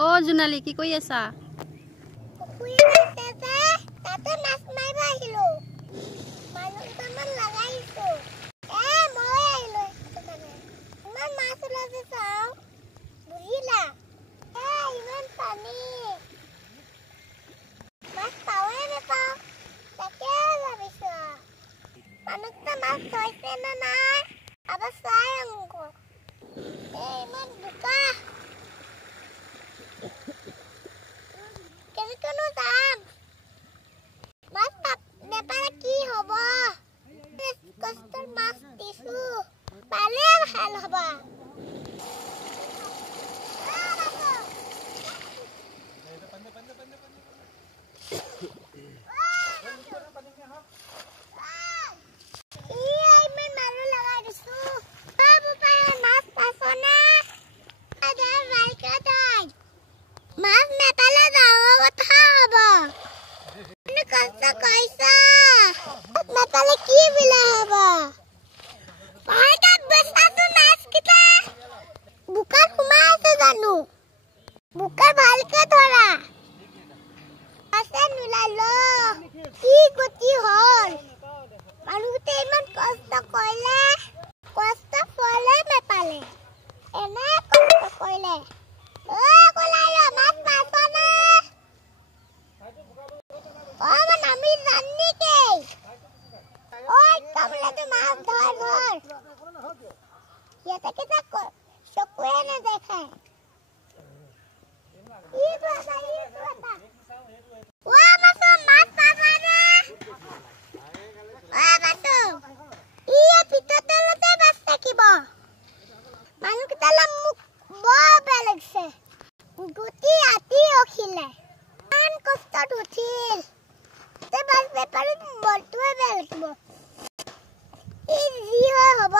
ও জোনালী কি কই আছা? তাতে মাছ মাৰিব আহিলো। মানুহ দুটামান লগাইছো। মই আহিলো মানে। ইমান মাছ ওলাইছে চাও। বুজিলা? ইমান পানী। মাছ পাওঁৱে নাপাওঁ। তাকে ভাবিছো। মানুহ দুটা মাছ ধৰিছে নে নাই? আবার চাই আহোঁগৈ। ইমান বোকা। কেনেকৈনো যাম? মাছ নেপালে কি হ'ব? কষ্টৰ মাছ দিছো। পালে ভাল হ'ব। মাছ নেপালে ডাঙৰ কথা হ'ব। কষ্ট কৰিছা। নেপালে কি বোলে হ'ব? পাহাৰত বস্তাটো মাছকেইটা বোকাত সোমাই আছে জানো? বোকা ভালকে ধৰা। আছে নোলালো। কি গতি হ'ল? মানুহকেইটা ইমান কষ্ট কৰিলে। কষ্ট কৰিলে নেপালে। এনে কষ্ট কৰিলে। গুটি আতি ৰখিলে ইমান কষ্টত উঠিল বেপাৰী মনটোৱে বেয়া লাগিব। ই যি হয় হ'ব।